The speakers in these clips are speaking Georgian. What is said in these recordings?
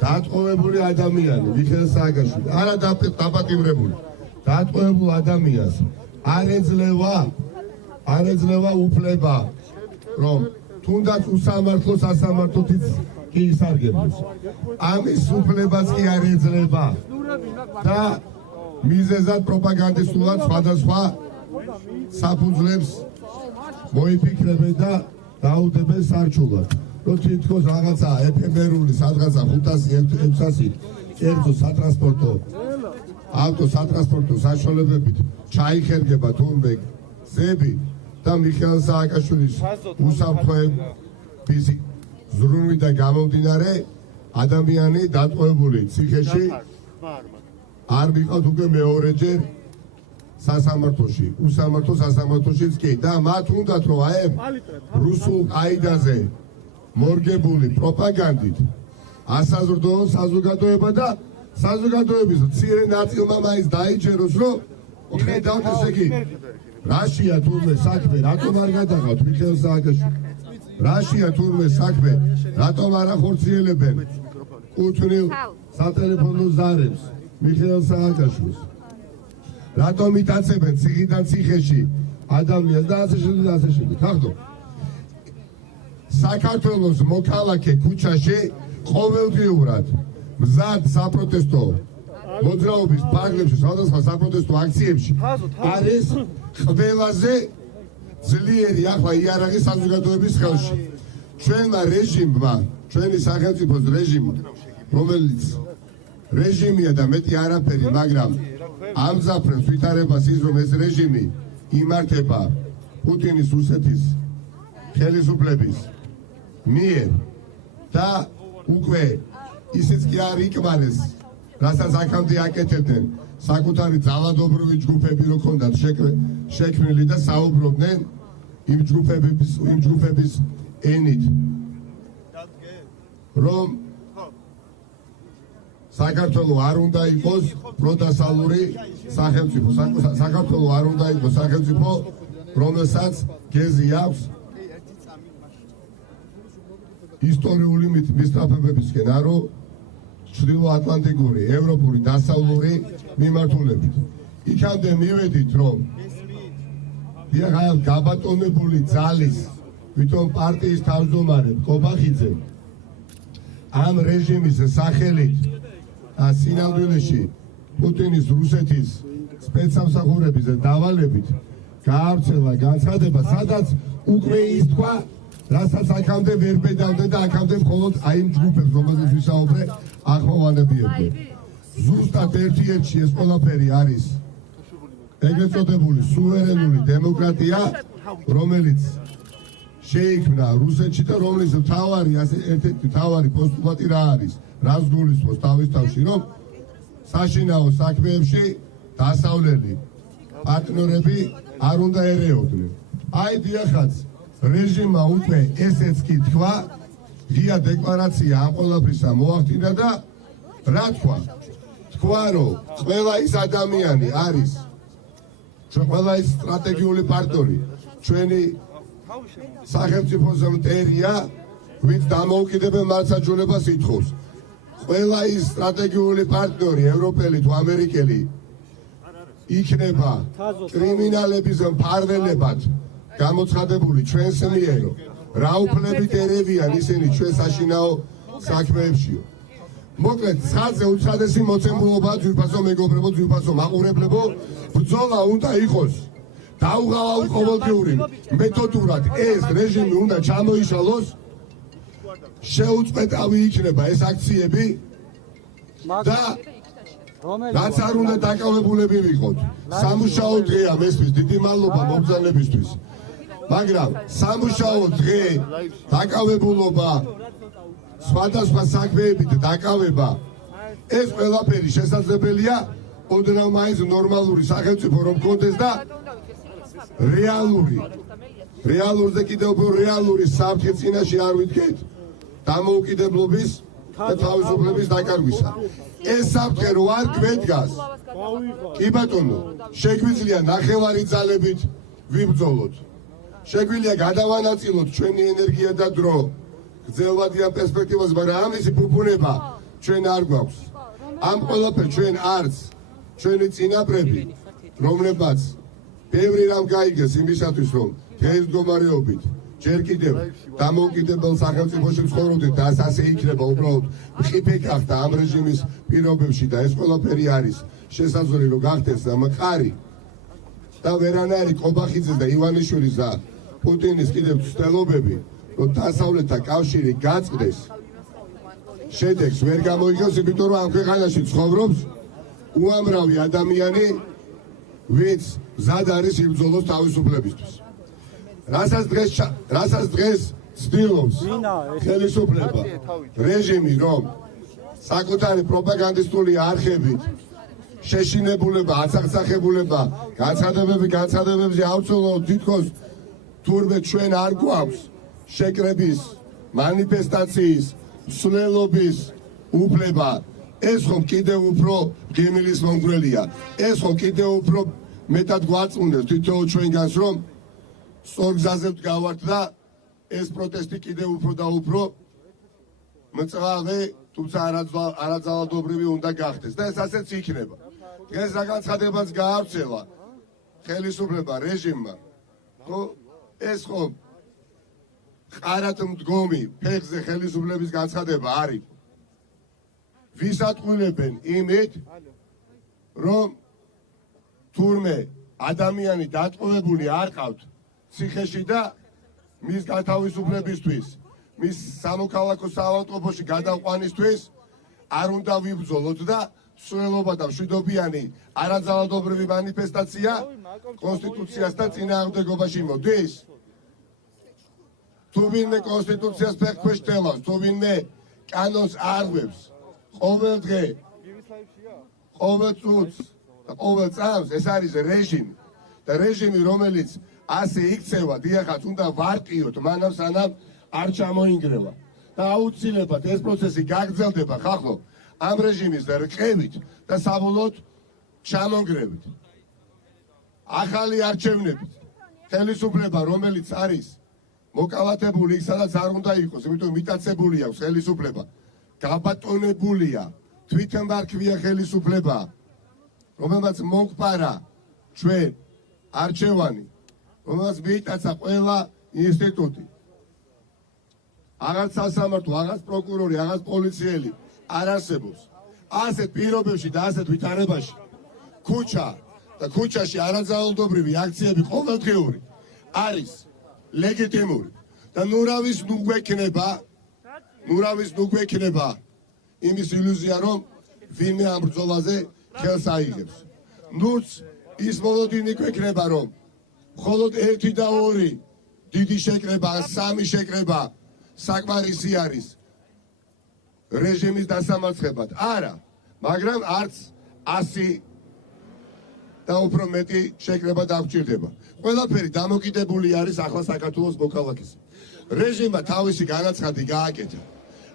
დაწყობებული ადამიანი მიხეილ სააკაშვილი არა დაპატიმრებული დაწყობებულ ადამიანს არ ეძლევა უფლება რომ თუნდაც უსამართლო სასამართლოთიც კი ისარგებლოს ამის უფლებას კი არ ეძლევა და მიზეზად პროპაგანდისტულად სხვადასხვა საფუძვლებს მოიფიქრებენ და დაუდებენ სარჩულად რომ თითქოს რაღაცა ეფემერული სადღაცა 500-600 კერძო სატრანსპორტო საშუალებებით ჩაიხერგება თურმე გზები და მიხეილ სააკაშვილის უსაფრთხოების ზრუნვიდან გამომდინარე ადამიანი დატყვევებული ციხეში არ მიყავთ უკვე მეორეჯერ სასამართლოში, უსამართლო სასამართლოშიც კი და მათ უნდათ რომ აემ რუსულ ყაიდაზე მორგებული პროპაგანდით ასაზრდონ საზოგადოება და საზოგადოების მცირე ნაწილმა მაინც დაიჯეროს რომ ხედავთ ესე იგი რაშია თურმე საქმე რატომ არ გადაღავთ მიხეილ სააკაშვილი რაშია თურმე საქმე რატომ არ ახორციელებენ კუთვნილ სატელეფონო ზარებს მიხეილ სააკაშვილს რატომ იტაცებენ ციხიდან ციხეში ადამიანს და ასე შემდეგ ხახდო საქართველოს მოქალაქე ქუჩაში ყოველდღიურად მზად საპროტესტო მოძრაობის ფარგლებში სხვადასხვა საპროტესტო აქციებში არის ყველაზე ძლიერი ახლა იარაღი საზოგადოების ხელში ჩვენმა რეჟიმმა ჩვენი სახელმწიფოს რეჟიმი რომელიც რეჟიმია და მეტი არაფერი მაგრამ ამძაფრებს ვითარებას ის რომ ეს რეჟიმი იმართება პუტინის რუსეთის ხელისუფლების მიერ და უკვე ისიც კი არ იკმარეს რასაც აქამდე აკეთებდნენ საკუთარი ძალადობრივი ჯგუფები რო ქონდათ შექმნილი და საუბრობდნენ იმ ჯგუფების ენით რომ საქართველო არ უნდა იყოს პროდასალური სახელმწიფო საქართველო არ უნდა იყოს სახელმწიფო რომელსაც გეზი აქვს ისტორიული მისწრაფებებისკენ არო ჩრდილოატლანტიკური ევროპული დასავლური მიმართულებით იქამდე მივედით რომ გაბატონებული ძალის ვითომ პარტიის თავმჯდომარე კობახიძე ამ რეჟიმის სახელით სინამდვილეში პუტინის რუსეთის სპეცსამსახურების დავალებით გაავრცელა განცხადება სადაც უკვე ის თქვა რასაც აქამდე ვერ ბედავდნენ და აქამდე მხოლოდ აი იმ ჯგუფებს რომელზეც ვისაუბრე ახმოვანებიებდნენ ზუსტად ერთ-ერთი ეს ყველაფერი არის ეგრეთ წოდებული სუვერენული დემოკრატია რომელიც შეიქმნა რუსეთში და რომლის მთავარი ერთ-ერთი მთავარი პოსტულატი რა არის რას გულისხმობს თავისთავში რომ საშინაო საქმეებში დასავლელი პარტნიორები არ უნდა ერეოდნენ აი დიახაც რეჟიმმა უკვე ესეც კი თქვა ღია დეკლარაცია ამ ყველაფრისა მოახდინა და რა თქვა რომ ყველა ის ადამიანი არის ყველა ის სტრატეგიული პარტნიორი ჩვენი სახელმწიფოზე მტერია ვინც დამოუკიდებელ მართლმსაჯულებას ითხოვს ყველა ის სტრატეგიული პარტნიორი ევროპელი თუ ამერიკელი იქნება კრიმინალების მფარველებად გამოცხადებული ჩვენს მიერო რა უფლებით ერევიან ისინი ჩვენ საშინაო საქმეებშიო მოკლედ ცხადზე უცხადესი მოცემულობა ძვირფასო მეგობრებო ძვირფასო მაყურებლებო ბრძოლა უნდა იყოს დაუღალავი ყოველდღიური მეთოდურად ეს რეჟიმი უნდა ჩამოიშალოს შეუწყვეტავი იქნება ეს აქციები და რაც არ უნდა დაკავებულები ვიყოთ სამუშაო დღეა მესმის დიდი მადლობა მობრძანებისთვის მაგრამ სამუშაო დღე დაკავებულობა სხვადასხვა საქმეებით დაკავება ეს ყველაფერი შესაძლებელია ოდნავ მაინც ნორმალური სახელმწიფო რომ გქონდეს და რეალურზე კიდევ რეალური საფრთხის წინაშე არ ვიდგეთ დამოუკიდებლობის და თავისუფლების დაკარგვისა ეს საფრთხე რო არ გვედგას კი ბატონო შეგვიძლია ნახევარი ძალებით ვიბრძოლოთ შეგვიძლია გადავანაწილოთ ჩვენი ენერგია და დრო გრძელვადიან პერსპექტივას მაგრამ ამისი ფუფუნება ჩვენ არ გვაქვს. ამ ყველაფერს ჩვენ არც ჩვენი წინაპრები, რომლებაც ბევრი რამ გაიგეს იმისათვის, რომ დღეს მდგომარეობით ჯერ კიდევ დამოუკიდებელ სახელმწიფოში ცხოვრობდეთ და ასე იქნება უბრალოდ მხიფე გახდა ამ რეჟიმის პირობებში და ეს ყველაფერი არის შესაძლებელი რომ გახდეს მყარი და ვერანაირი ყობახიძის და ივანიშვილის და პუტინის კიდევ ცდელობები რომ დასავლეთთან კავშირი გაწყდეს შედეგს ვერ გამოიგებს, იმიტომ რომ ამ ქვეყანაში ცხოვრობს უამრავი ადამიანი, ვინც მზად არის იბრძოლოს თავისუფლებისთვის. რასაც დღეს ცდილობს ხელისუფლება, რეჟიმი, რომ საკუთარი პროპაგანდისტული არხებით შეშინებულება, აცახცახებულება, განცხადებებზე ავწელოთ თითქოს თურმე ჩვენ არ გვაქვს შეკრების, მანიფესტაციის, მსვლელობის უფლება. ეს ხომ კიდევ უფრო გემილის მომგვრელია. ეს ხომ კიდევ უფრო მეტად გვაწმუნებს თითოეულ ჩვენგანს, რომ სწორ გზაზე ვდგავართ და ეს პროტესტი კიდევ უფრო და უფრო მწვავე, თუმცა არაძალადობრივი უნდა გახდეს და ეს ასეც იქნება. დღეს რა განცხადებაც გაავრცელა ხელისუფლება რეჟიმმა, ხო ეს ხომ ყარად მდგომი ფეხზე ხელისუფლების განცხადება არის. ვისატყუილებენ იმით, რომ თურმე ადამიანი დატყვევებული არ ყავთ ციხეში და მის გათავისუფლებისთვის, მის სამოქალაქო საავადმყოფოში გადაყვანისთვის არ უნდა ვიბრძოლოთ და მსვლელობა და მშვიდობიანი არაძალადობრივი მანიფესტაცია კონსტიტუციასთან წინააღმდეგობაში მოდის. თუ ვინმე კონსტიტუციას ფეხქვეშ თელავს, თუ ვინმე კანონს არღვევს, ყოველ დღე, ყოველ წუთს და ყოველ წამს ეს არის რეჟიმი და რეჟიმი, რომელიც ასე იქცევა, დიახაც უნდა ვარყიოთ მანამ სანამ არ ჩამოინგრევა და აუცილებლად ეს პროცესი გაგრძელდება ხახო ამ რეჟიმის რყევით და საბოლოოდ ჩამონგრევით. ახალი არჩევნებით ხელისუფლება, რომელიც არის მოკალათებული იქ, სადაც არ უნდა იყოს, იმიტომ მიტაცებული აქვს ხელისუფლება, გაბატონებულია, თვითმარქვია ხელისუფლება, რომელმაც მოგპარა ჩვენ არჩევანი, რომელმაც მიიტაცა ყველა ინსტიტუტი. აღარც სასამართლო, აღარც პროკურორი, აღარც პოლიციელი არ არსებობს. ასეთ პირობებში და ასეთ ვითარებაში ქუჩა და ქუჩაში არაძალადობრივი აქციები ყოველდღიური არის ლეგიტიმური და ნურავის ნუ გვექნება იმის ილუზია, რომ ვინმე ამ ბრძოლაზე ხელს აიღებს. ნურც ის მოლოდინი გვექნება, რომ მხოლოდ 1 და 2 დიდი შეკრება, 3 შეკრება საკმარისი არის რეჟიმის დასამარცხებად. არა, მაგრამ არც 100 და უფრო მეტი შეკრება დაგვჭირდება. ყველაფერი დამოკიდებული არის ახლა საქართველოს მოქალაქეს. რეჟიმმა თავისი განაცხადი გააკეთა.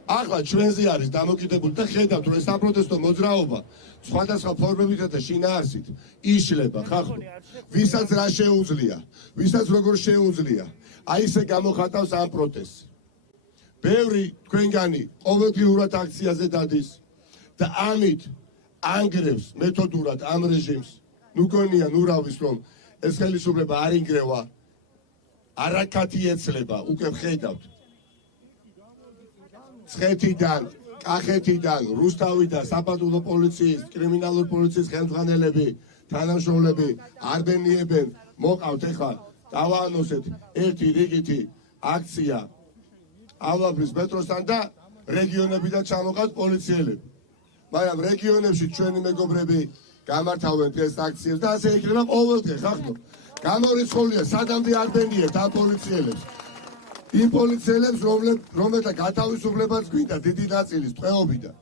ახლა ჩვენზე არის დამოკიდებული და ხედავთ, რომ ეს საპროტესტო მოძრაობა სხვადასხვა ფორმებითა და შინაარსით იშლება ხახო. ვისაც რა შეუძლია, ვისაც როგორ შეუძლია, აი ესე გამოხატავს ამ პროტესტს. ბევრი თქვენგანი ყოველდღიურად აქციაზე დადის და ამით ანგრევს მეთოდურად ამ რეჟიმს. ნუ გონია ნურავის, რომ ეს ხელისუფლება არ ინგრევა, არაკათი ეცლება, უკვე ხედავთ. ცხეთიდან, კახეთიდან, რუსთავიდან, საფადულო პოლიციის, კრიმინალური პოლიციის ხელმძღვანელები, თანამშრომლები არბენიებენ, მოყავთ ეხლა დავაანონსეთ ერთი რიგითი აქცია ავლაბრის მეტროსთან და რეგიონებიდან ჩამოყავთ პოლიციელები. მაგრამ რეგიონებში ჩვენი მეგობრები გამართავენ ეს აქციებს და ასე იქნება ყოველდღე ხახო. გამორიცხულია სადამდე არბენიებთ ამ პოლიციელებს. იმ პოლიციელებს, რომელთა გათავისუფლებაც გვინდა დიდი ნაწილის ტყვეობიდან.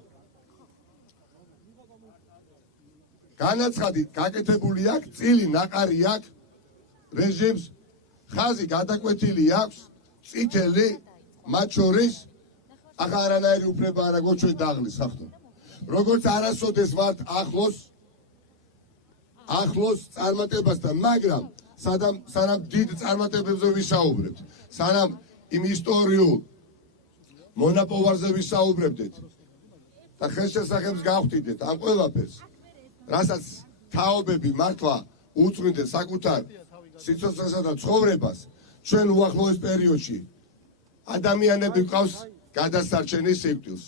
განაცხადი გაკეთებული აქვს, წილი ნაყარი აქვს, რეჟიმს ხაზი გადაკვეთილი აქვს, წითელი, მათ შორის ახლა არანაირი უფლება არ აქვს ჩვენ დაღლის ხახო. როგორც არასოდეს ვართ ახლოს წარმატებასთან, მაგრამ სანამ დიდ წარმატებებზე ვისაუბრებთ, სანამ იმ ისტორიულ მონაპოვარზე ვისაუბრებდეთ და ხელშესახებს გავხდიდეთ ამ ყველაფერს, რასაც თაობები მართლა უწყვინდნენ საკუთარ სიცოცხლესა და ცხოვრებას ჩვენ უახლოეს პერიოდში ადამიანები ყავს გადასარჩენის სიკვდილს.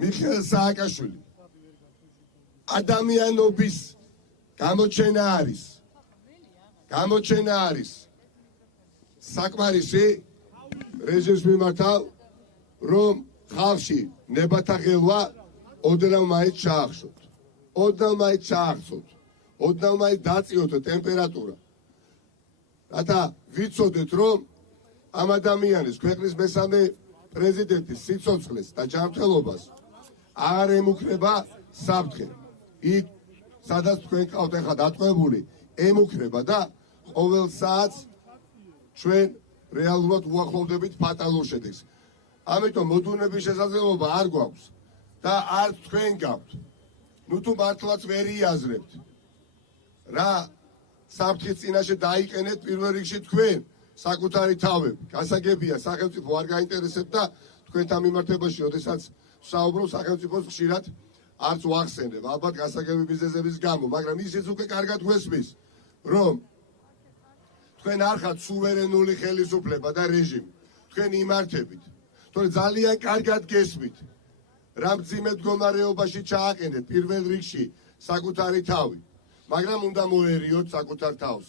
მიხეილ სააკაშვილი ადამიანობის გამოჩენა არის საკმარისი რეჟიმს მიმართავ, რომ ხალხში ნებათა ღელვა ოდნავ მაინც ჩაახშოთ, ოდნავ მაინც დაწიოთ ტემპერატურა, რათა ვიცოდეთ, რომ ამ ადამიანის ქვეყნის მესამე პრეზიდენტის სიცოცხლეს და ჯანმრთელობას არ ემუქრება საფრთხე. იქ სადაც თქვენ ყავთ ახლა დატყვევებული, ემუქრება და ყოველ საათს ჩვენ რეალურად უახლოვდებით ფატალურ შედეგს. ამიტომ მოდუნების შესაძლებლობა არ გვაქვს და არც თქვენ გაქვთ. ნუ თუ მართლაც ვერ იაზრებთ რა საფრთხის წინაშე დაიყენეთ პირველ რიგში თქვენ საკუთარი თავები. გასაგებია სახელმწიფო არ გაინტერესებთ და თქვენთან მიმართებაში, როდესაც საუბრობ სახელმწიფოს ხშირად არც ვახსენებ, ალბათ გასაგები ბიზნესების გამო, მაგრამ ისიც უკვე კარგად გვესმის, რომ თქვენ არ ხართ სუვერენული ხელისუფლება და რეჟიმი. თქვენ იმართებით. თორე ძალიან კარგად გესმით, რა მძიმე მდგომარეობაში ჩააყენეთ პირველ რიგში საკუთარი თავი, მაგრამ უნდა მოერიოთ საკუთარ თავს.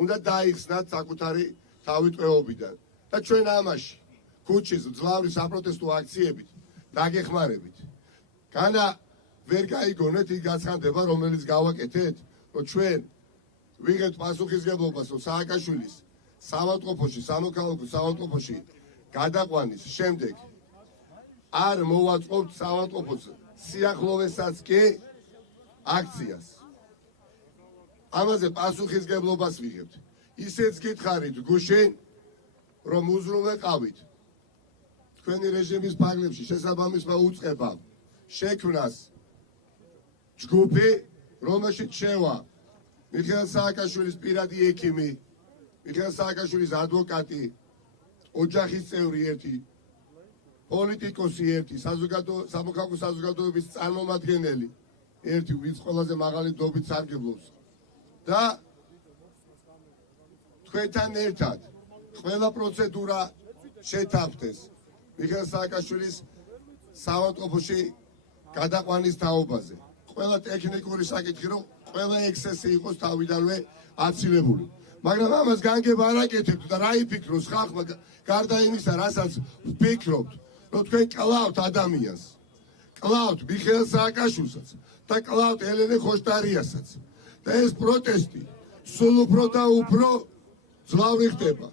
უნდა დაიხსნათ საკუთარი თავი ტყვეობიდან და ჩვენ ამაში ქუჩის ძლავრი საპროტესტო აქციებით დაგეხმარებით. განა ვერ გაიგონეთ იქ გაცხადება, რომელიც გავაკეთეთ, რომ ჩვენ ვიღებთ პასუხისმგებლობას, რომ სააკაშვილის საავადმყოფოში, სამოქალაქო საავადმყოფოში გადაყვანის შემდეგ არ მოვაწყობთ საავადმყოფოს სიახლოვესაც კი აქციას. ამაზე პასუხისმგებლობას ვიღებთ. ისეც გითხარით გუშინ, რომ უზრუნველყავით თქვენი რეჟიმის ფარგლებში შესაბამისმა უწყებამ შექმნას ჯგუფი, რომელშიც შევა მიხეილ სააკაშვილის პირადი ექიმი, მიხეილ სააკაშვილის ადვოკატი, ოჯახის წევრი ერთი, პოლიტიკოსი ერთი, სამოქალაქო საზოგადოების წარმომადგენელი ერთი, ვინც ყველაზე მაღალი დობით სარგებლობს და თქვენთან ერთად ყველა პროცედურა შეთანხმდეს მიხეილ სააკაშვილის საავადმყოფოში გადაყვანის თაობაზე. ყველა ტექნიკური საკითხი, რომ ყველა ექსესი იყოს თავიდანვე აცილებული. მაგრამ ამას განგება არ აკეთებთ და რა იფიქროს ხალხმა გარდა იმისა, რასაც ვფიქრობთ, რომ თქვენ კლავთ ადამიანს, კლავთ მიხეილ სააკაშვილსაც და კლავთ ელენე ხოშტარიასაც. და ეს პროტესტი სულ უფრო და უფრო ძლავრი ხდება.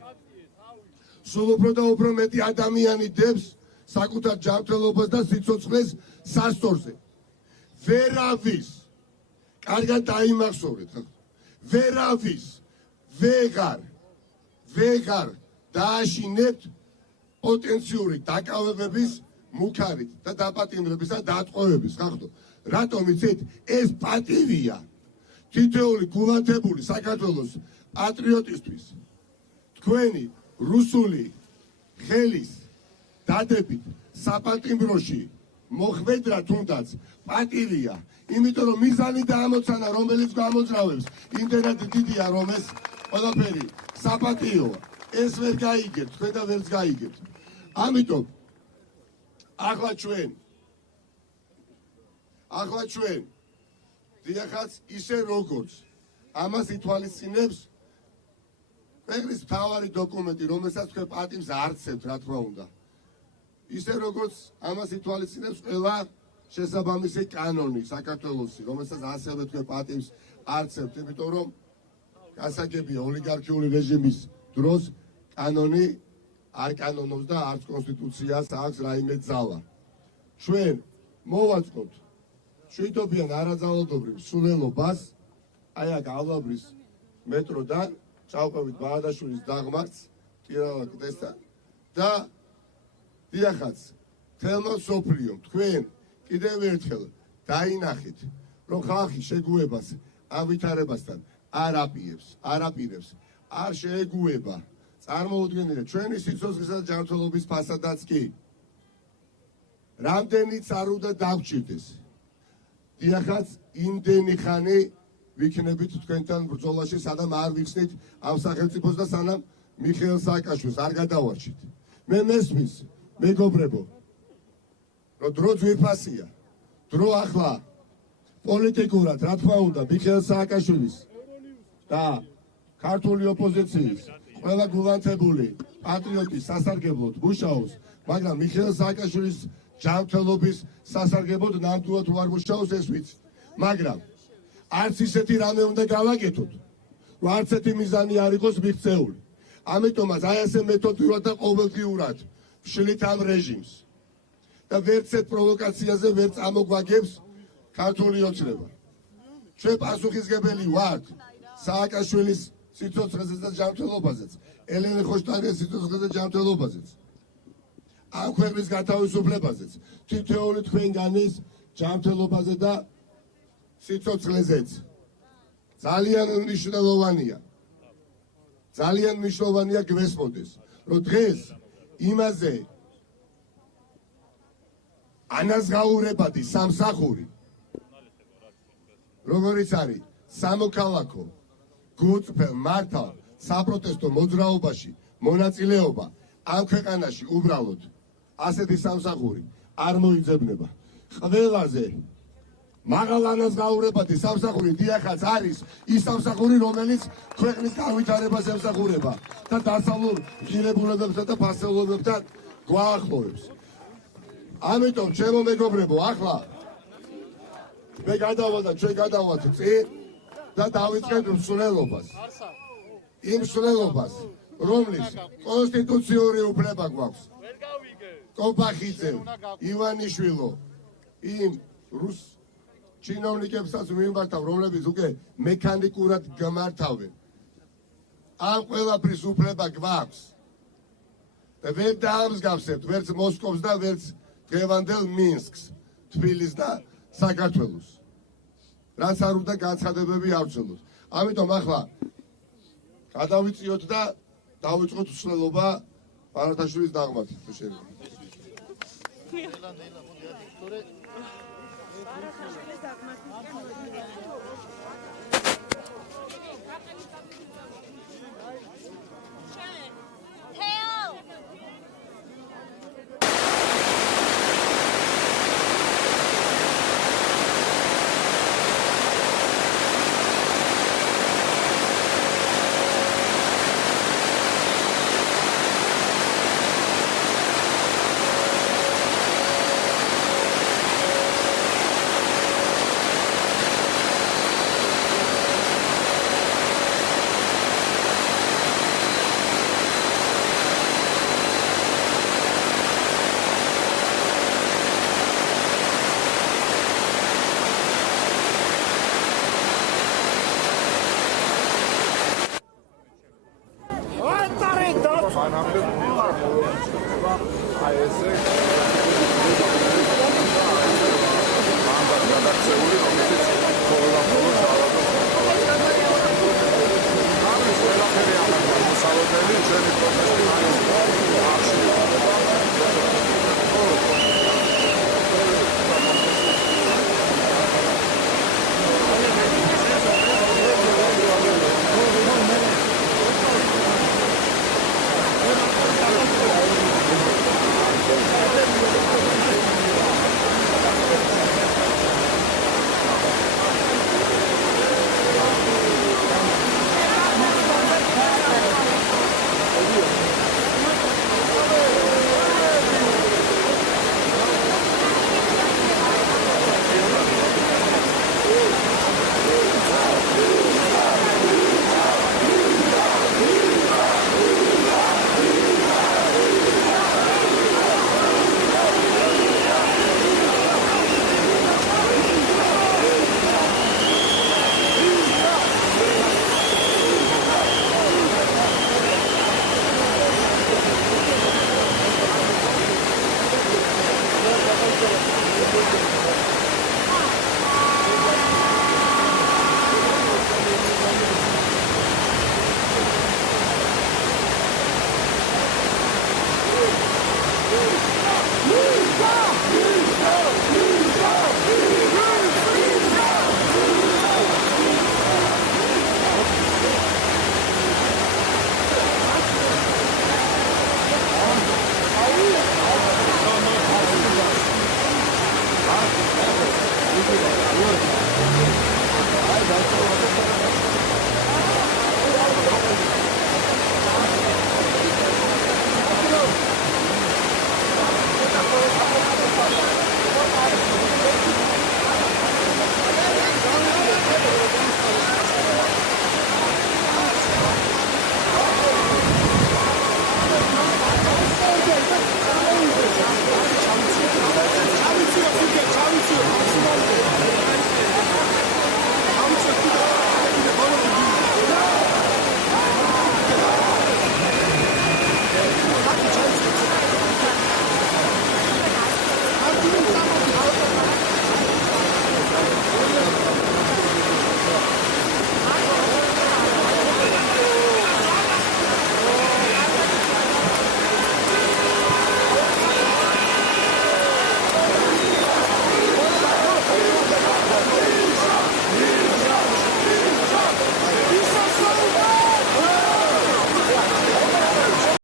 სულ უფრო და უფრო მეტი ადამიანი დებს საკუთარ ჯანმრთელობას და სიცოცხლეს სასწორზე. ვერავის, კარგად დაიმახსოვრეთ, ვერავის ვეღარ დააშინებთ პოტენციური დაკავებების მუქარით და დაპატიმრების და დატყვევების. ხახტო, რატომ იცით? ეს პატივია თითოეული გულათებული საქართველოს პატრიოტისთვის. თქვენი რუსული ხელის დადებით საპატიმროში მოხვედრა თუნდაც პატივია, იმიტომ რომ მიზანი და ამოცანა, რომელიც გამოძრავებს, იმდენად დიდია, რომ ეს ყველაფერი საპატიოა. ეს ვერ გაიგებთ, თქვენ და ვერც გაიგებთ. ამიტომ ახლა ჩვენ დიახაც ისე როგორც ამას ითვალისწინებს ქვეყნის მთავარი დოკუმენტი, რომელსაც თქვენ პატივს არცევთ, რა თქმა უნდა. ისე როგორც ამას ითვალისწინებს ყველა შესაბამისი კანონი საქართველოსი, რომელსაც ასევე თქვენ პატივს არცევთ, იმიტომ რომ გასაგებია ოლიგარქიული რეჟიმის დროს კანონი არ კანონობს და არც კონსტიტუციას აქვს რაიმე ძალა. ჩვენ მოვაწყობთ შვიდობიან არაძალადობრივ სულელობას, აი აქ ალაბრის მეტროდან ჩავყევით ბარადაშვილის დაღმართს, კირალა კლდესთან და დიახაც, თელმა სოფლიომ, თქვენ კიდევ ერთხელ დაინახეთ, რომ ხალხი შეგუებას ამ ვითარებასთან არ აპირებს, არ შეეგუება. წარმოუდგენელია ჩვენი სიცოცხლისა და ჯანმრთელობის ფასადაც კი. რამდენიც არ უნდა დაგჭირდეს. დიახაც, იმდენი ხანი ვიქნებით თქვენთან ბრძოლაში, სანამ არ ვიხსნით ამ სახელმწიფოს და სანამ მიხეილ სააკაშვილს არ გადავარჩით. მე მესმის, მეგობრებო, რომ დრო ძვირფასია. დრო ახლა პოლიტიკურად, რა თქმა უნდა, მიხეილ სააკაშვილის და ქართული ოპოზიციის ყველა გულანთებული პატრიოტი სასარგებლოდ მუშაობს, მაგრამ მიხეილ სააკაშვილის ჯანმრთელობის სასარგებლოდ ნამდვილად უარ მუშაობს, ეს ვიცით. მაგრამ არც ისეთი რამე უნდა გავაკეთოთ, რომ არც ერთი მიზანი არ იყოს მიღწეული. ამიტომაც აი ასე მეთოდურად და ყოველდღიურად ვშლით ამ რეჟიმს და ვერც ერთ პროვოკაციაზე ვერ წამოგვაგებს ქართული ოცნება. ჩვენ პასუხისგებელი ვართ სააკაშვილის სიცოცხლეზე და ჯანმრთელობაზეც, ელენე ხოშტარიას სიცოცხლეზე და ჯანმრთელობაზეც, ამ ქვეყნის გათავისუფლებაზეც, თითოეული თქვენგანის ჯანმრთელობაზე და სიცოცხლეზეც. ძალიან მნიშვნელოვანია. ძალიან მნიშვნელოვანია გვესმოდეს, რომ დღეს იმაზე ანაზღაურებადი სამსახური, როგორიც არის სამოქალაქო გულწრფელ მართალ საპროტესტო მოძრაობაში მონაწილეობა ამ ქვეყანაში უბრალოდ ასეთი სამსახური არ მოიძებნება. ყველაზე მაღალ ანაზღაურებადი სამსახური დიახაც არის ის სამსახური, რომელიც ქვეყნის განვითარებას ემსახურება და დასავლურ ღირებულებებთან და ფასეულობებთან გვაახლოვებს. ამიტომ ჩემო მეგობრებო, ახლა მე გადავალ ჩვენ გადავალთ წინ და დავიწყეთ მსვლელობას. იმ მსვლელობას, რომლის კონსტიტუციური უფლება გვაქვს. კობახიძე, ივანიშვილო, იმ რუს ჩინოვნიკებსაც მიმართავ, რომლებიც უკვე მექანიკურად გამართავენ. ამ ყველაფრის უფლება გვაქვს. და ვერ დაამსგავსებთ ვერც მოსკოვს და ვერც დღევანდელ მინსკს, თბილისს და საქართველოს. რაც არ უნდა განცხადებები ავრცელოთ. ამიტომ ახლა გადავიწიოთ და დავიწყოთ მსვლელობა ბარათაშვილის დაღმართით, თუ შეიძლება.